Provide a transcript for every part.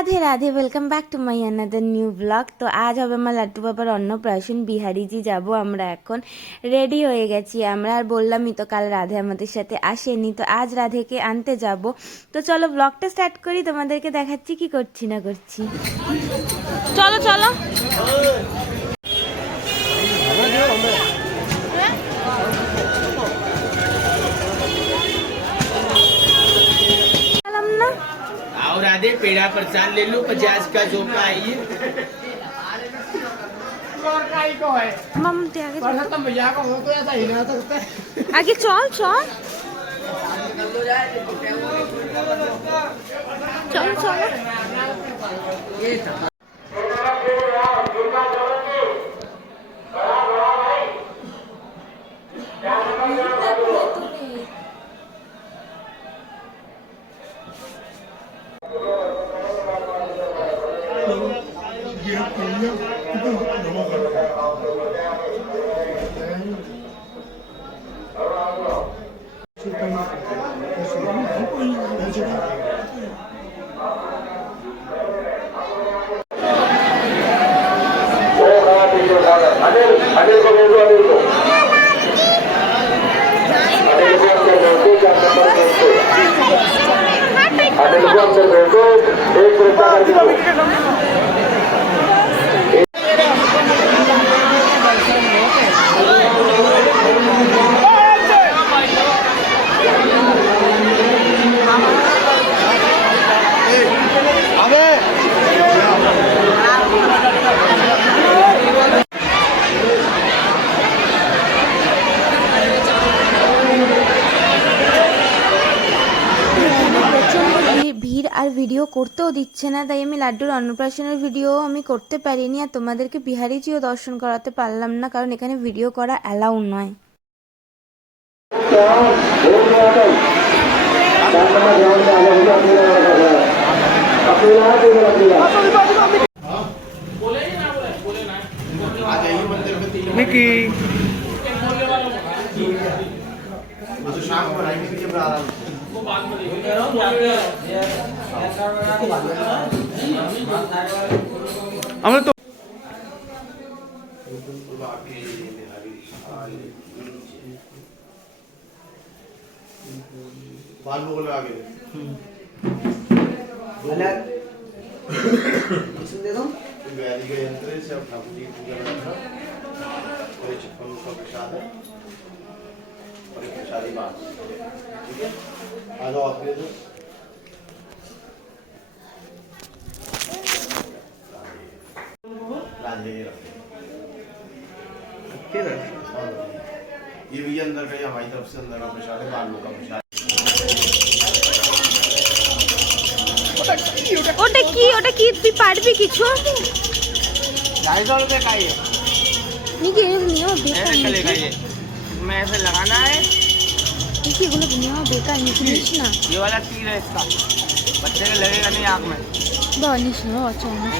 Radhe Radhe welcome back to my another new blog তো আজ হবে আমার লাট্টু বাবার অন্নপ্রাশন বিহারিজি যাব আমরা এখন। রেডি হয়ে গেছি আমরা, আর বললামই তো কাল রাধে আমাদের সাথে আসেনি, তো আজ রাধেকে আনতে যাব। তো চলো ব্লগটা স্টার্ট করি, তোমাদেরকে দেখাচ্ছি কি করছি না করছি। চলো চলো। और आधे पेड़ा प्रसाद ले लो पचास का झोंका आइए आगे चल चल। चल चल। চল চল ভিড় আর ভিডিও করতেও দিচ্ছে না তাই আমি লাড্ডুর অন্নপ্রাশনের ভিডিও আমি করতে পারিনি আর তোমাদেরকে বিহারিজিও দর্শন করাতে পারলাম না কারণ এখানে ভিডিও করা অ্যালাউ নয়। वो बाद में देखेंगे हमने तो बाल बोल रहा आगे। अलग दे दो वैरी के यंत्र से अब ठाकुर जी पूजा करना है छप्पन का प्रसाद है और एक प्रसादी बात ठीक है आ जाओ आप ले दो राधे ये रखो ये भी अंदर का ये हमारी तरफ से अंदर का प्रसाद है बालों का प्रसाद ওটা কি ওটা কি তুই পারবি কিছু ढाई सौ रुपये का ये নাকি নিও বেকার ऐसे चलेगा ये इसमें ऐसे लगाना है यहाँ ना। ये वाला तीर है इसका। बच्चे लगेगा नहीं आँख में। ना अच्छा ना।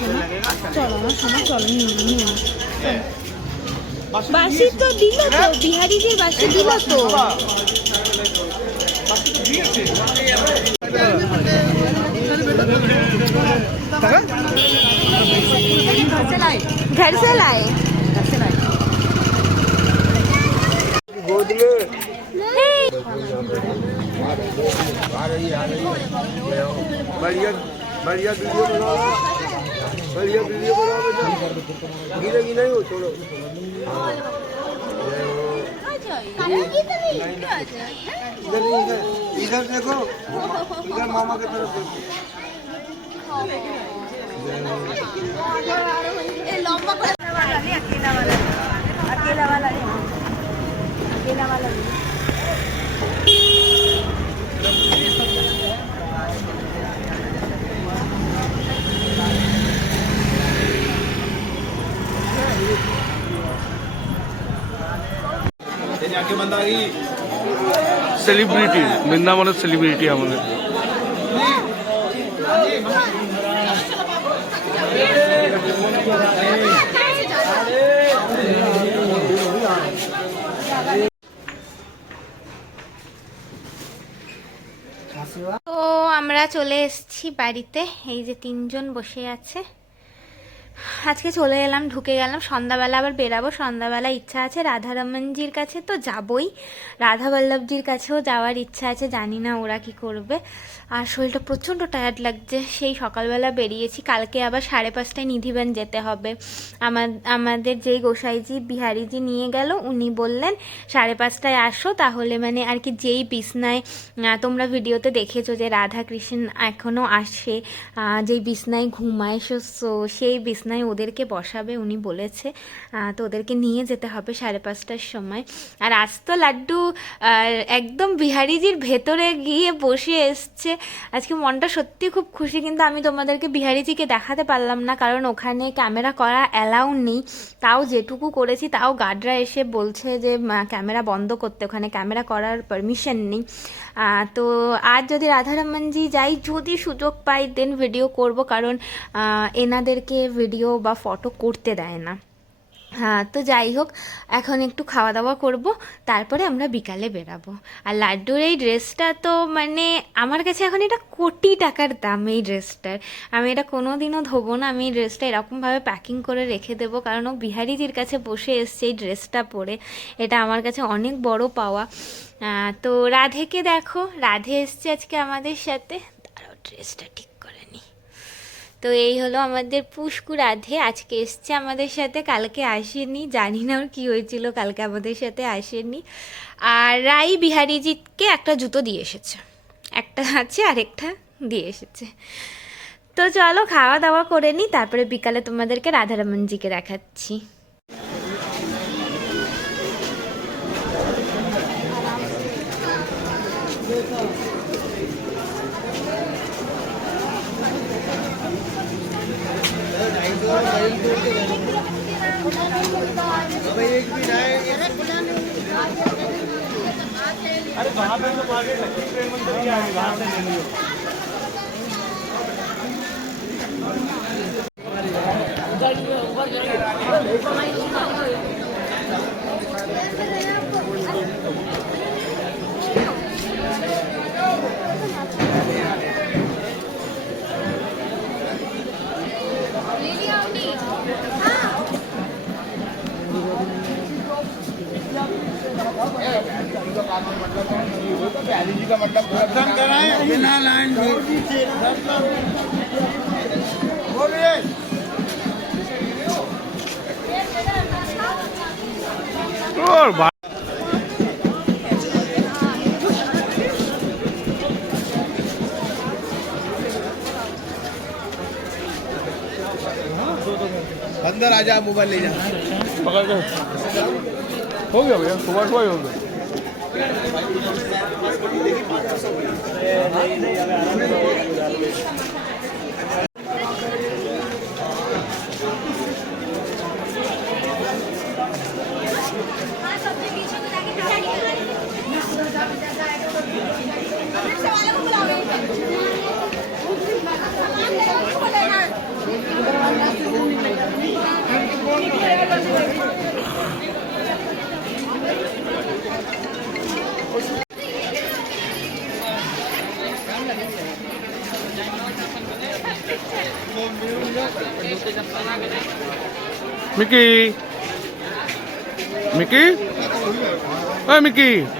चलो। ना चलो नहीं नहीं नहीं बासी तो दिलो तो बिहारी जी बासी दिलो तो। घर से लाए घर से लाए। आ रही आ रही बढ़िया बढ़िया वीडियो बनाओ। बढ़िया वीडियो बनाओ बेटा। गीला गीला ही हो, छोड़ो। इधर इधर देखो, इधर मामा की तरफ़ देखो। लंबा करने वाला नहीं, अकेला वाला। সেলিব্রিটি বৃন্দাবনের সেলিব্রিটি আমাদের। তো আমরা চলে এসেছি বাড়িতে এই যে তিনজন বসে আছে। আজকে চলে এলাম, ঢুকে গেলাম। সন্ধ্যাবেলা আবার বেরাবো। সন্ধ্যাবেলা ইচ্ছা আছে রাধারমনজির কাছে তো যাবই। রাধা বল্লভজির কাছেও যাওয়ার ইচ্ছা আছে, জানি না ওরা কি করবে। আর শরীরটা প্রচণ্ড টায়ার্ড লাগছে। সেই সকালবেলা বেরিয়েছি, কালকে আবার সাড়ে পাঁচটায় নিধিবেন যেতে হবে। আমার, আমাদের যেই গোসাইজি বিহারিজি নিয়ে গেল, উনি বললেন, সাড়ে পাঁচটায় আসো, তাহলে মানে আর কি যেই বিছনায় তোমরা ভিডিওতে দেখেছ যে রাধা কৃষ্ণ এখনও আসে যেই বিছনায় ঘুমায়, সো সেই বিছনায় ওদেরকে বসাবে। উনি বলেছে তো ওদেরকে নিয়ে যেতে হবে সাড়ে পাঁচটার সময়। আর আজ তো লাড্ডু একদম বিহারিজির ভেতরে গিয়ে বসে এসছে। আজকে মনটা সত্যি খুব খুশি, কিন্তু আমি তোমাদেরকে বিহারিজিকে দেখাতে পারলাম না, কারণ ওখানে ক্যামেরা করা অ্যালাউ নেই। তাও যেটুকু করেছি, তাও গার্ডরা এসে বলছে যে ক্যামেরা বন্ধ করতে, ওখানে ক্যামেরা করার পারমিশন নেই। তো আজ যদি রাধারমনজি যাই, যদি সুযোগ পাই দেন ভিডিও করব, কারণ এনাদেরকে ভিডিও বা ফটো করতে দেয় না। হ্যাঁ তো যাই হোক, এখন একটু খাওয়া দাওয়া করব, তারপরে আমরা বিকালে বেরাবো। আর লাড্ডুর এই ড্রেসটা তো মানে আমার কাছে এখন এটা কোটি টাকার দাম এই ড্রেসটার আমি এটা কোনো দিনও ধোবো না, আমি এই ড্রেসটা এরকমভাবে প্যাকিং করে রেখে দেবো, কারণ ও বিহারিজির কাছে বসে এসছে এই ড্রেসটা পরে। এটা আমার কাছে অনেক বড় পাওয়া। তো রাধেকে দেখো, রাধে এসছে আজকে আমাদের সাথে। তারও ড্রেসটা ঠিক তো এই হলো আমাদের পুষ্কু রাধে। আজকে এসছে আমাদের সাথে, কালকে আসেনি। জানি না ওর কী হয়েছিল, কালকে আমাদের সাথে আসেনি। আর রাই বিহারিজিৎকে একটা জুতো দিয়ে এসেছে। একটা আছে, আরেকটা দিয়ে এসেছে। তো চলো, খাওয়া দাওয়া করে নিই তারপরে বিকালে তোমাদেরকে রাধারমনজিকে দেখাচ্ছি। अरे वहाँ पे तो मार्केट लक्ष्मी प्रेम मंदिर क्या है वहाँ से ले लियो। बढ़िया लाइन अंदर आ जा मोबाइल ले जा। पकड़ के। हो गया भैया सुबह सुबह हो गया। Mickey. Mickey? Hey, Mickey.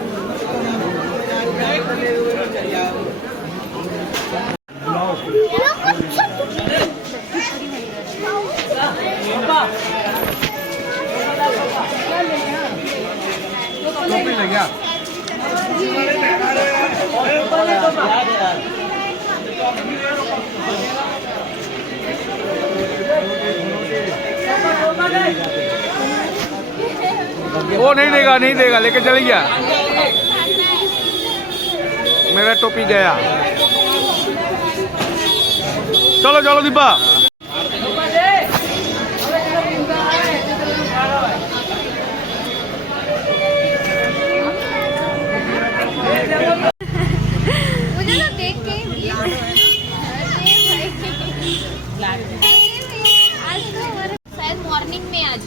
देगा नहीं देगा लेके चल गया। मेरा टोपी गया। चलो चलो दीपा।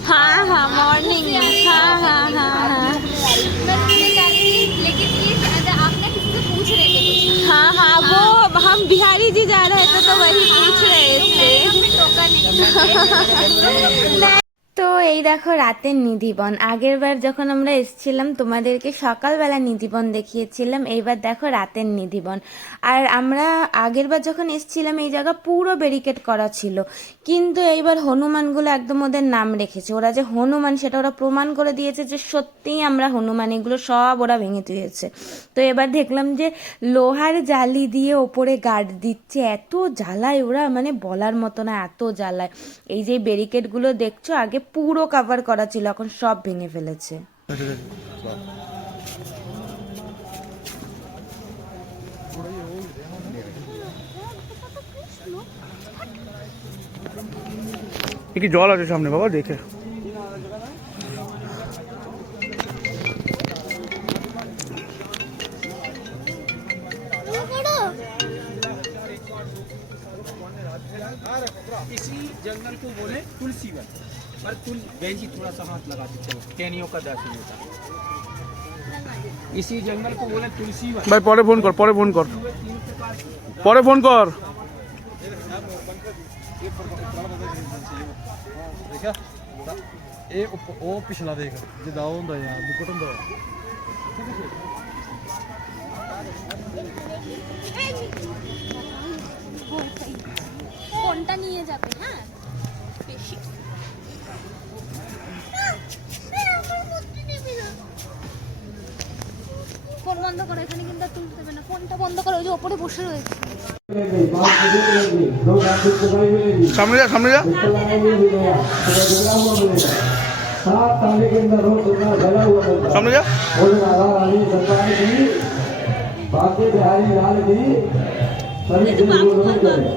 हाँ हाँ मॉर्निंग দেখো রাতের নিধিবন। আগের বার যখন আমরা এসেছিলাম, তোমাদেরকে সকালবেলা নিধিবন দেখিয়েছিলাম, এইবার দেখো রাতের নিধিবন। আর আমরা আগের বার যখন এসেছিলাম, এই জায়গা পুরো ব্যারিকেড করা ছিল। কিন্তু এইবার হনুমানগুলো একদম ওদের নাম রেখেছে। ওরা যে হনুমান, সেটা ওরা প্রমাণ করে দিয়েছে যে সত্যিই আমরা হনুমান। এগুলো সব ওরা ভেঙে দিয়েছে। তো এবার দেখলাম যে লোহার জালি দিয়ে ওপরে গার্ড দিচ্ছে। এত জ্বালায় ওরা মানে বলার মতো না, এত জ্বালায়। এই যে ব্যারিকেডগুলো দেখছ, আগে পুরো কভার করা ছিল এখন সব ভেঙে ফেলেছে এ কি জল আছে সামনে বাবা দেখে इसी जंगल को बोले तुलसी वन पर तुल बहन जी थोड़ा सा हाथ लगा के चलो टहनियों का दर्शन होता है इसी जंगल को बोले तुलसी वन ভাই পরে ফোন কর পরে ফোন কর পরে ফোন কর ਦੇਖਿਆ ਤਾਂ ਇਹ ਉੱਪ- ਉਹ ਪਿਛਲਾ ਦੇਖ ਜਿੱਦਾਂ ਉਹ ਹੁੰਦਾ ਯਾਰ ਮੁਕਟ ਹੁੰਦਾ ফোনটা নিয়ে যাবে হ্যাঁ বেশি ফোন বন্ধ করো এখানে কিন্তু আর তুলতে দেবে না ফোনটা বন্ধ করো ওই যে ওপরে বসে রয়েছে সামনে যা সামনে যা सात ताले के अंदर रोड दुनिया भरा हुआ मिलता है সামনে যা और राधा रानी सरकार की बाकी बिहारी लाल की सभी दिल को नमन करें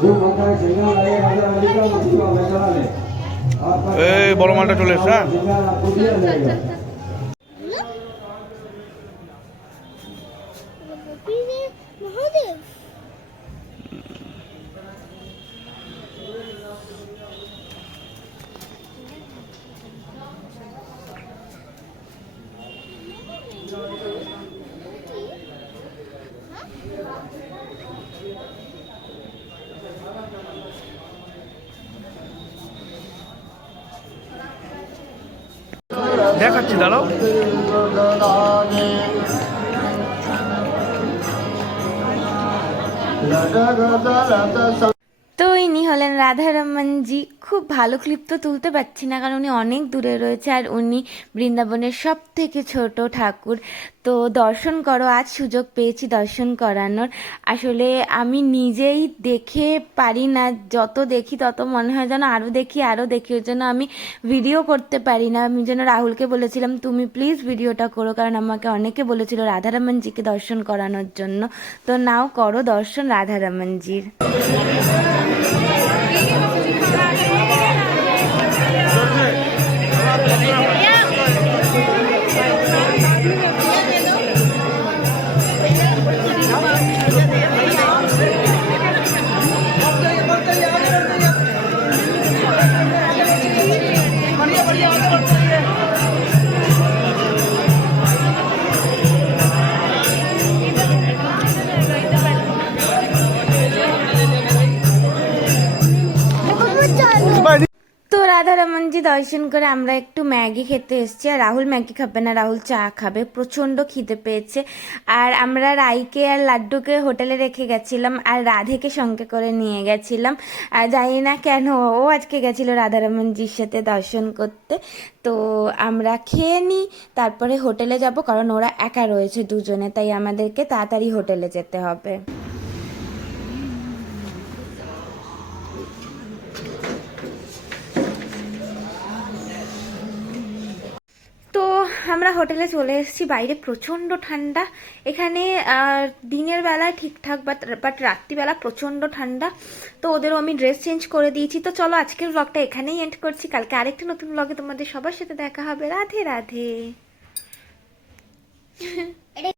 जो माता सिंगा लाए राजा रानी का मुसीबा में करा ले आपका এই বড় মালটা চলে এসছে হ্যাঁ দেখাচ্ছি তো ইনি হলেন রাধারমনজি খুব ভালো ক্লিপ তো তুলতে পারছি না, কারণ উনি অনেক দূরে রয়েছে আর উনি বৃন্দাবনের সব থেকে ছোট ঠাকুর। তো দর্শন করো, আজ সুযোগ পেয়েছি দর্শন করানোর। আসলে আমি নিজেই দেখে পারি না, যত দেখি তত মনে হয় যেন আরও দেখি আরও দেখি। ওই জন্য আমি ভিডিও করতে পারি না। আমি যেন রাহুলকে বলেছিলাম, তুমি প্লিজ ভিডিওটা করো। কারণ আমাকে অনেকে বলেছিল রাধারমনজিকে দর্শন করানোর জন্য। তো নাও করো দর্শন রাধারমনজির। তো দর্শন করে আমরা একটু ম্যাগি খেতে এসেছি। আর রাহুল ম্যাগি খাবে না, রাহুল চা খাবে। প্রচণ্ড খিদে পেয়েছে। আর আমরা রাইকে আর লাড্ডুকে হোটেলে রেখে গেছিলাম আর রাধেকে সঙ্গে করে নিয়ে গেছিলাম। আর জানি না কেন ও আজকে গেছিল রাধারমনজির সাথে দর্শন করতে। তো আমরা খেয়ে নিই, তারপরে হোটেলে যাব, কারণ ওরা একা রয়েছে দুজনে, তাই আমাদেরকে তাড়াতাড়ি হোটেলে যেতে হবে। আমরা হোটেলে চলে এসেছি, বাইরে প্রচণ্ড ঠান্ডা। এখানে দিনের বেলায় ঠিকঠাক বাট বাট রাত্রিবেলা প্রচণ্ড ঠান্ডা। তো ওদেরও আমি ড্রেস চেঞ্জ করে দিয়েছি। তো চলো আজকের ব্লগটা এখানেই এন্ড করছি। কালকে আরেকটা নতুন ব্লগে তোমাদের সবার সাথে দেখা হবে। রাধে রাধে।